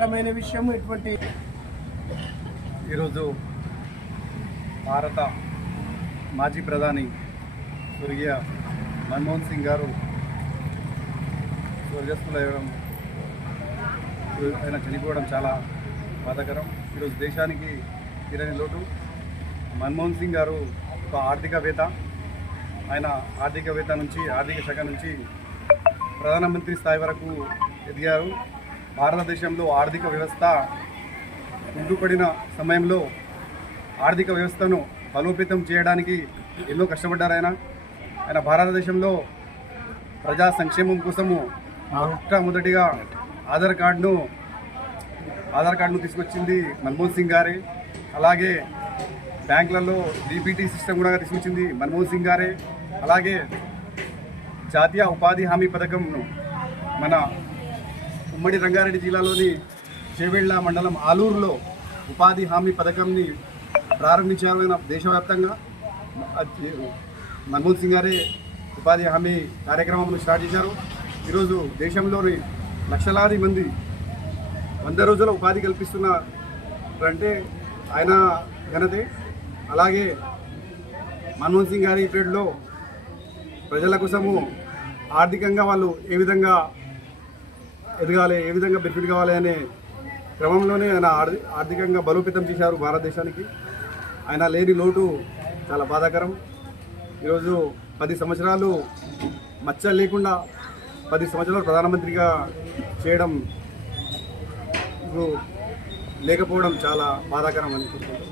విషయం ఇటువంటి ఈరోజు భారత మాజీ ప్రధాని స్వర్గీయ మన్మోహన్ సింగ్ గారు స్వర్గస్థులయ్యడం, ఆయన చనిపోవడం చాలా బాధాకరం. ఈరోజు దేశానికి తీరని లోటు. మన్మోహన్ సింగ్ గారు ఒక ఆర్థికవేత్త. ఆయన ఆర్థికవేత్త నుంచి, ఆర్థిక శాఖ నుంచి ప్రధానమంత్రి స్థాయి వరకు ఎదిగారు. భారతదేశంలో ఆర్థిక వ్యవస్థ కుంటుపడిన సమయంలో ఆర్థిక వ్యవస్థను బలోపేతం చేయడానికి ఎన్నో కష్టపడ్డారు. ఆయన భారతదేశంలో ప్రజా సంక్షేమం కోసము మొట్టమొదటిగా ఆధార్ కార్డును తీసుకొచ్చింది మన్మోహన్ సింగ్ గారే. అలాగే బ్యాంకులలో డీబీటీ సిస్టమ్ కూడా తీసుకొచ్చింది మన్మోహన్ సింగ్ గారే. అలాగే జాతీయ ఉపాధి హామీ పథకంను మన ఉమ్మడి రంగారెడ్డి జిల్లాలోని చేవెళ్ళ మండలం ఆలూరులో ఉపాధి హామీ పథకంని ప్రారంభించారు. ఆయన దేశవ్యాప్తంగా మన్మోహన్ సింగ్ గారే ఉపాధి హామీ కార్యక్రమం స్టార్ట్ చేశారు. ఈరోజు దేశంలోని లక్షలాది మంది 100 రోజుల ఉపాధి కల్పిస్తున్నారంటే ఆయన ఘనతే. అలాగే మన్మోహన్ సింగ్ గారి పీరియడ్లో ప్రజల కోసము ఆర్థికంగా వాళ్ళు ఏ విధంగా ఎదగాలి, ఏ విధంగా బెనిఫిట్ కావాలి అనే క్రమంలోనే ఆయన ఆర్థికంగా బలోపేతం చేశారు భారతదేశానికి. ఆయన లేని లోటు చాలా బాధాకరం. ఈరోజు 10 సంవత్సరాలు మచ్చ లేకుండా 10 సంవత్సరాలు ప్రధానమంత్రిగా చేయడం లేకపోవడం చాలా బాధాకరం అనుకుంటున్నాను.